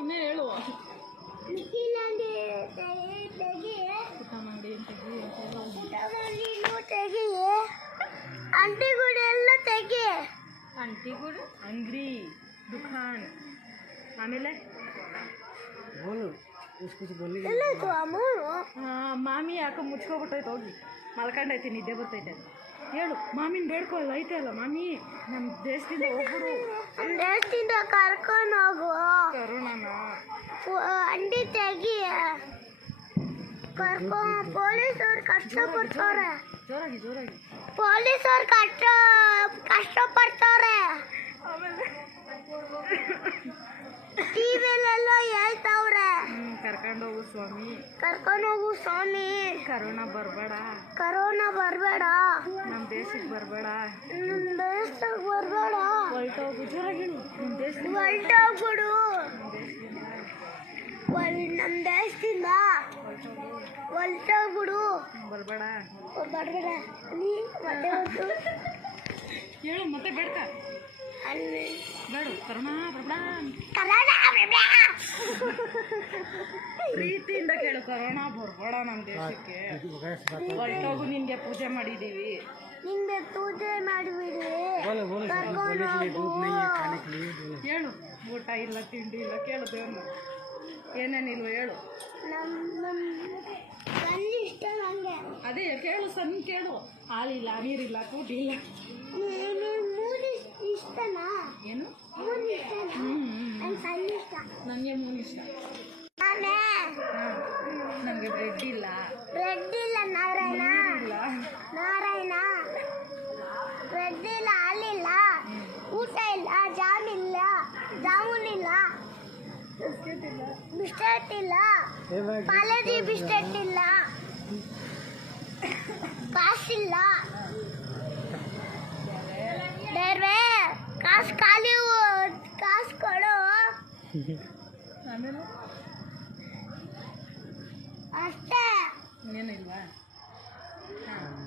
ಇನ್ನೇ ಹೇಳುವ ಅಂಟಿಗುಡಿ ಎಲ್ಲ ತೆಗಿ. ಅಂಟಿಗುಡಿ ಅಂಗಡಿ ದುಕಾನ್. ಆಮೇಲೆ ಎಲ್ಲಾಯ್ತು ಅಮ್ಮೂರು? ಮಾಮಿ ಯಾಕೆ ಮುಚ್ಕೊಬಿಟ್ಟೈತೆ ಹೋಗಿ ಮಲ್ಕೊಂಡೈತಿ, ನಿದ್ದೆ ಬರ್ತೈತೆ. ಹೇಳು ಮಾಮಿನ ಬೇಡ್ಕೊಳ್ಳ ಐತೆ ಅಲ್ಲ ಮಾಮಿ, ನಮ್ಮ ದೇಶದಿಂದ ಹೋಗ್ಬಿಡು, ನಮ್ಮ ದೇಶದಿಂದ ಕರ್ಕೊಂಡು ಹೋಗು. ಕರೋನಾನ ಅಂಡಿ ತೆಗಿ. ಪೊಲೀಸವ್ರು ಕಷ್ಟಪಡ್ತವ್ರೆ. ಜೋರಾಗಿ ಜೋರಾಗಿ. ಪೊಲೀಸವ್ರು ಕಷ್ಟಪಡ್ತವ್ರೆ. ಆಮೇಲೆ ಟಿವಿಲೆಲ್ಲ ಹೇಳ್ತವ್ರೆ ಕರ್ಕೊಂಡು ಹೋಗು ಸ್ವಾಮಿ, ಕರ್ಕೊಂಡು ಹೋಗು ಸ್ವಾಮಿ. ಕರೋನಾ ಬರಬೇಡ, ಕರೋನಾ ಬರಬೇಡ, ನಮ್ಮ ದೇಶಕ್ಕೆ ಬರಬೇಡ, ನಮ್ಮ ದೇಶಕ್ಕೆ ಬರಬೇಡ, ಹೊರಟೋಗು. ಜೋರಾಗಿ ಹೇಳು, ನಮ್ಮ ದೇಶದಿಂದ ಹೊರಟೋಗ್ಬಿಡು, ನಮ್ಮ ದೇಶದಿಂದ ಹೊರಟೋಗ್ಬಿಡು, ಬರಬೇಡ ಬರಬೇಡ. ನೀ ಮತ್ತೆ ಹೊತ್ತು ಹೇಳು ಮತ್ತೆ ಬೇಡ್ಕ ಬೇಡ. ಕರೋನಾ ಬರಬೇಡ, ಕರೋನಾ ಬರಬೇಡ. ಪ್ರೀತಿಯಿಂದ ಕೇಳು, ಕರೋನಾ ಬರಬೇಡ ನಮ್ಮ ದೇಶಕ್ಕೆ, ಹೊರಟೋಗು, ನಿನ್ಗೆ ಪೂಜೆ ಮಾಡಿದ್ದೀವಿ, ನಿಂಗೆ ಪೂಜೆ ಮಾಡಿಬಿಡಿ, ಕರ್ಕೊಂಡು ಹೋಗು. ಹೇಳು. ಊಟ ಇಲ್ಲ ತಿಂಡಿ ಇಲ್ಲ, ಕೇಳು ದೇವ್ರನ್ನ, ಏನೇನಿಲ್ವ ಹೇಳು. ನಮ್ಮ ಇಷ್ಟ ನನಗೆ. ಅದೇ ಕೇಳು, ಸಣ್ಣ ಕೇಳು. ಹಾಲಿಲ್ಲ, ನೀರಿಲ್ಲ, ಕೂಟಿ ಇಲ್ಲ. ಮೂರು ಇಷ್ಟನಾ? ಏನು ಮೂರು ಇಷ್ಟನಾ? ನಂಗೆ ಸಣ್ಣ ಇಷ್ಟ. ನನಗೆ ಮೂರು ಇಷ್ಟ. ನಾನೇ ನಮಗೆ ಬ್ರೆಡ್ ಇಲ್ಲ, ಬ್ರೆಡ್ ಇಲ್ಲ, ನಾರಾಯಣ ಇಲ್ಲ, ನಾರಾಯಣ ಬ್ರೆಡ್ ಇಲ್ಲ, ಹಾಲಿಲ್ಲ, ಊಟ ಇಲ್ಲ, ಜಾಮೂನ್ ಇಲ್ಲ, ಬಿಸ್ಕೆಟ್ ಇಲ್ಲ, ಪಾಲಜಿ ಬಿಸ್ಕೆಟ್ ಇಲ್ಲ, ಕಾಸಿಲ್ಲ, ಬೇರೆ ಕಾಸು ಖಾಲಿ, ಕಾಸು ಕೊಡು. ಆಮೇಲೆ ಅಷ್ಟೇ. ಏನಿಲ್ವಾ?